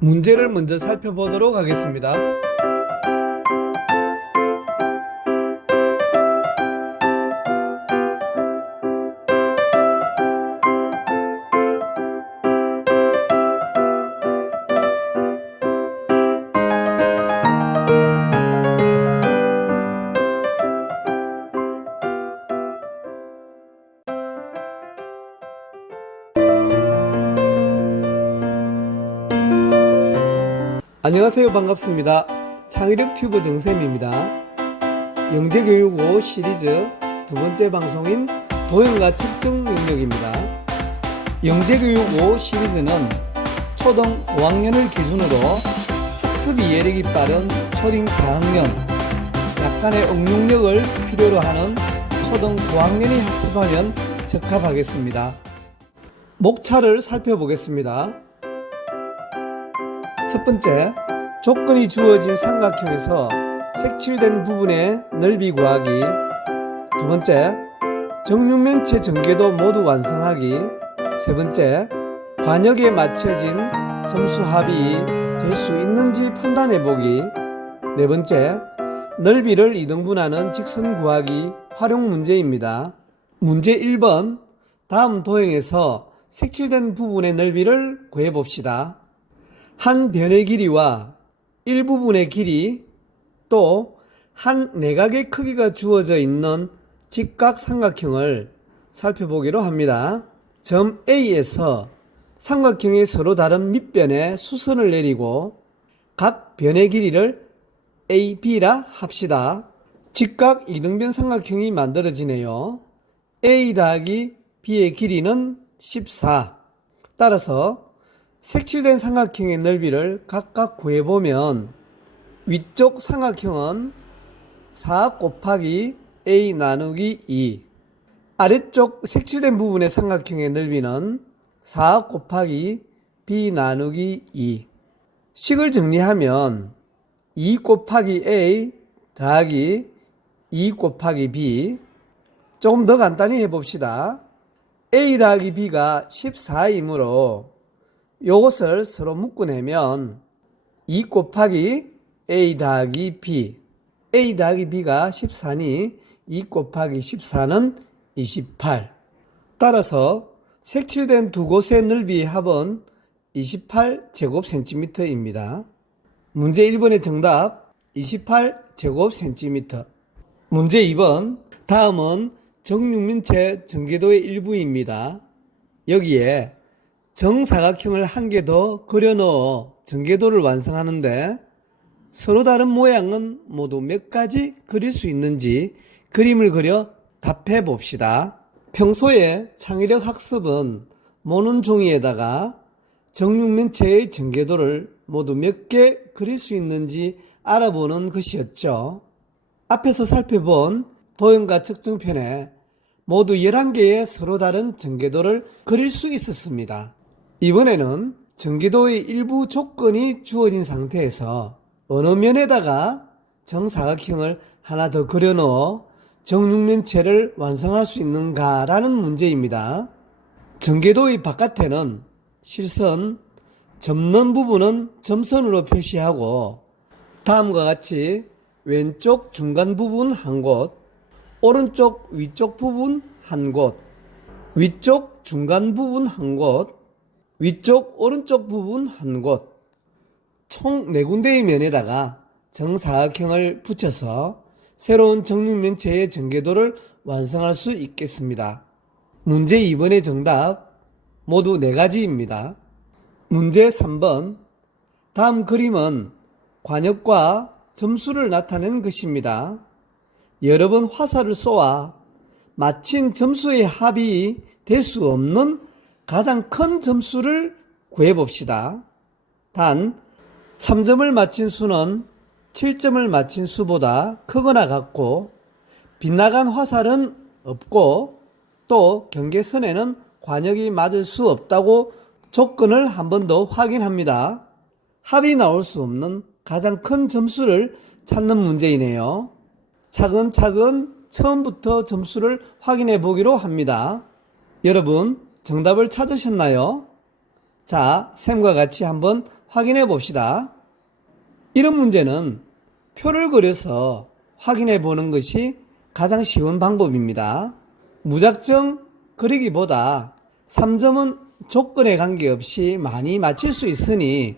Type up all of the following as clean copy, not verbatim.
문제를 먼저 살펴보도록 하겠습니다. 안녕하세요. 반갑습니다. 창의력 튜브 정쌤입니다. 영재교육 5 시리즈 두 번째 방송인 도형과 측정 영역입니다. 영재교육 5 시리즈는 초등 5학년을 기준으로 학습 이해력이 빠른 초딩 4학년, 약간의 응용력을 필요로 하는 초등 5학년이 학습하면 적합하겠습니다. 목차를 살펴보겠습니다. 첫 번째, 조건이 주어진 삼각형에서 색칠된 부분의 넓이 구하기. 두 번째, 정육면체 전개도 모두 완성하기. 세 번째, 관역에 맞춰진 점수 합이 될 수 있는지 판단해보기. 네 번째, 넓이를 2등분하는 직선 구하기 활용 문제입니다. 문제 1번, 다음 도형에서 색칠된 부분의 넓이를 구해봅시다. 한 변의 길이와 일부분의 길이 또 한 내각의 크기가 주어져 있는 직각삼각형을 살펴보기로 합니다. 점 A에서 삼각형의 서로 다른 밑변에 수선을 내리고 각 변의 길이를 AB라 합시다. 직각 이등변 삼각형이 만들어지네요. A 더하기 B의 길이는 14. 따라서 색칠된 삼각형의 넓이를 각각 구해보면 위쪽 삼각형은 4 곱하기 A 나누기 2, 아래쪽 색칠된 부분의 삼각형의 넓이는 4 곱하기 B 나누기 2. 식을 정리하면 2 곱하기 A 더하기 2 곱하기 B. 조금 더 간단히 해봅시다. A 더하기 B가 14이므로 요것을 서로 묶어내면 2 곱하기 A 더하기 B, A 더하기 B가 14니 2 곱하기 14는 28. 따라서 색칠된 두 곳의 넓이의 합은 28제곱cm입니다. 문제 1번의 정답 28제곱cm. 문제 2번, 다음은 정육면체 전개도의 일부입니다. 여기에 정사각형을 한 개 더 그려넣어 전개도를 완성하는데 서로 다른 모양은 모두 몇 가지 그릴 수 있는지 그림을 그려 답해 봅시다. 평소에 창의력 학습은 모는 종이에다가 정육면체의 전개도를 모두 몇 개 그릴 수 있는지 알아보는 것이었죠. 앞에서 살펴본 도형과 측정편에 모두 11개의 서로 다른 전개도를 그릴 수 있었습니다. 이번에는 전개도의 일부 조건이 주어진 상태에서 어느 면에다가 정사각형을 하나 더 그려넣어 정육면체를 완성할 수 있는가라는 문제입니다. 전개도의 바깥에는 실선, 접는 부분은 점선으로 표시하고 다음과 같이 왼쪽 중간 부분 한 곳, 오른쪽 위쪽 부분 한 곳, 위쪽 중간 부분 한 곳, 위쪽 오른쪽 부분 한 곳, 총 4군데의 면에다가 정사각형을 붙여서 새로운 정육면체의 전개도를 완성할 수 있겠습니다. 문제 2번의 정답 모두 4가지입니다. 문제 3번, 다음 그림은 관역과 점수를 나타낸 것입니다. 여러 번 화살을 쏘아 맞힌 점수의 합이 될 수 없는 가장 큰 점수를 구해봅시다. 단 3점을 맞힌 수는 7점을 맞힌 수보다 크거나 같고 빗나간 화살은 없고 또 경계선에는 관역이 맞을 수 없다고 조건을 한 번 더 확인합니다. 합이 나올 수 없는 가장 큰 점수를 찾는 문제이네요. 차근차근 처음부터 점수를 확인해 보기로 합니다. 여러분 정답을 찾으셨나요? 자, 쌤과 같이 한번 확인해 봅시다. 이런 문제는 표를 그려서 확인해 보는 것이 가장 쉬운 방법입니다. 무작정 그리기보다 3점은 조건에 관계없이 많이 맞힐 수 있으니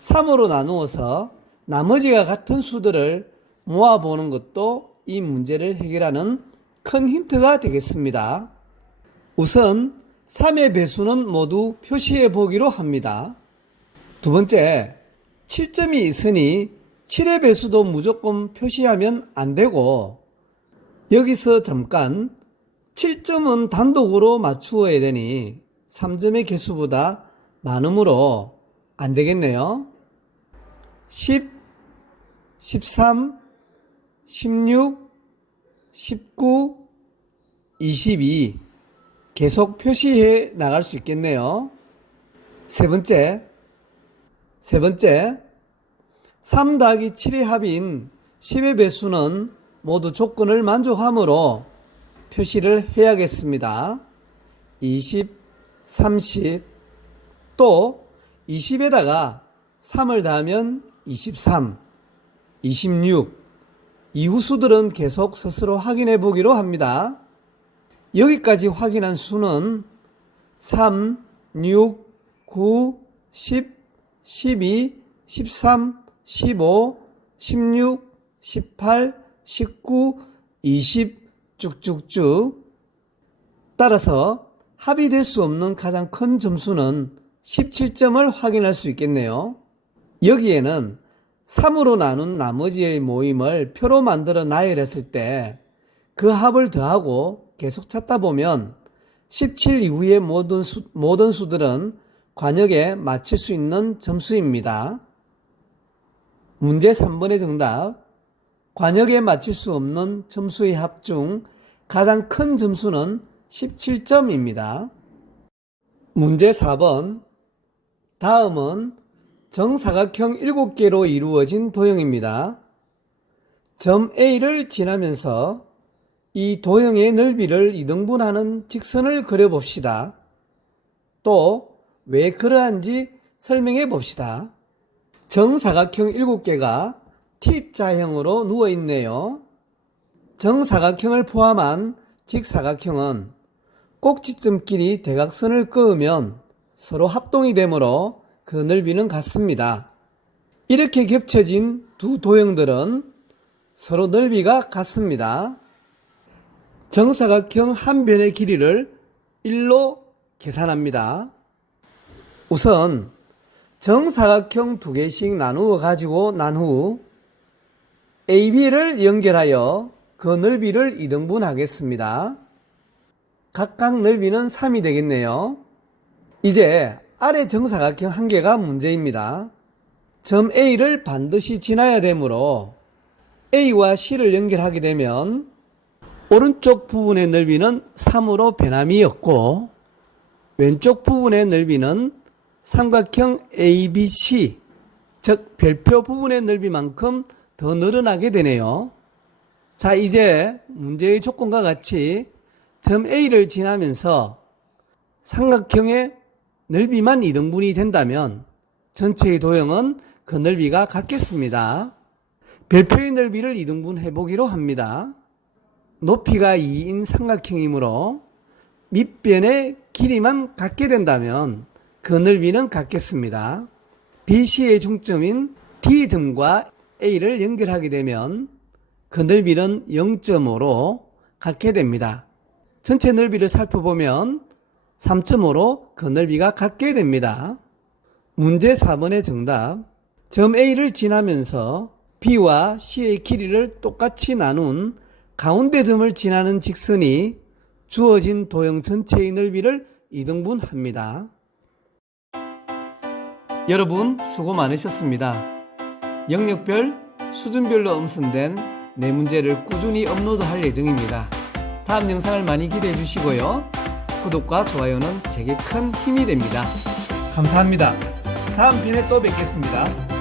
3으로 나누어서 나머지가 같은 수들을 모아보는 것도 이 문제를 해결하는 큰 힌트가 되겠습니다. 우선 3의 배수는 모두 표시해 보기로 합니다. 두 번째, 7점이 있으니 7의 배수도 무조건 표시하면 안 되고 여기서 잠깐 7점은 단독으로 맞추어야 되니 3점의 개수보다 많으므로 안 되겠네요. 10, 13, 16, 19, 22 계속 표시해 나갈 수 있겠네요. 세 번째 3 더하기 7의 합인 10의 배수는 모두 조건을 만족하므로 표시를 해야겠습니다. 20, 30, 또 20에다가 3을 더하면 23, 26 이후 수들은 계속 스스로 확인해 보기로 합니다. 여기까지 확인한 수는 3, 6, 9, 10, 12, 13, 15, 16, 18, 19, 20 쭉쭉쭉. 따라서 합의될 수 없는 가장 큰 점수는 17점을 확인할 수 있겠네요. 여기에는 3으로 나눈 나머지의 모임을 표로 만들어 나열했을 때 그 합을 더하고 계속 찾다 보면 17 이후의 모든 수들은 관역에 맞출 수 있는 점수입니다. 문제 3번의 정답. 관역에 맞출 수 없는 점수의 합 중 가장 큰 점수는 17점입니다. 문제 4번. 다음은 정사각형 7개로 이루어진 도형입니다. 점 A를 지나면서 이 도형의 넓이를 2등분하는 직선을 그려봅시다. 또 왜 그러한지 설명해 봅시다. 정사각형 7개가 T자형으로 누워있네요. 정사각형을 포함한 직사각형은 꼭지점끼리 대각선을 그으면 서로 합동이 되므로 그 넓이는 같습니다. 이렇게 겹쳐진 두 도형들은 서로 넓이가 같습니다. 정사각형 한 변의 길이를 1로 계산합니다. 우선 정사각형 두 개씩 나누어 가지고 난 후 AB를 연결하여 그 넓이를 2등분 하겠습니다. 각각 넓이는 3이 되겠네요. 이제 아래 정사각형 한 개가 문제입니다. 점 A를 반드시 지나야 되므로 A와 C를 연결하게 되면 오른쪽 부분의 넓이는 3으로 변함이 없고 왼쪽 부분의 넓이는 삼각형 ABC, 즉 별표 부분의 넓이만큼 더 늘어나게 되네요. 자, 이제 문제의 조건과 같이 점 A를 지나면서 삼각형의 넓이만 2등분이 된다면 전체의 도형은 그 넓이가 같겠습니다. 별표의 넓이를 2등분 해보기로 합니다. 높이가 2인 삼각형이므로 밑변의 길이만 같게 된다면 그 넓이는 같겠습니다. BC의 중점인 D점과 A를 연결하게 되면 그 넓이는 0.5로 같게 됩니다. 전체 넓이를 살펴보면 3.5로 그 넓이가 같게 됩니다. 문제 4번의 정답. 점 A를 지나면서 B와 C의 길이를 똑같이 나눈 가운데 점을 지나는 직선이 주어진 도형 전체의 넓이를 2등분합니다. 여러분 수고 많으셨습니다. 영역별, 수준별로 음성된 네 문제를 꾸준히 업로드할 예정입니다. 다음 영상을 많이 기대해 주시고요. 구독과 좋아요는 제게 큰 힘이 됩니다. 감사합니다. 다음 편에 또 뵙겠습니다.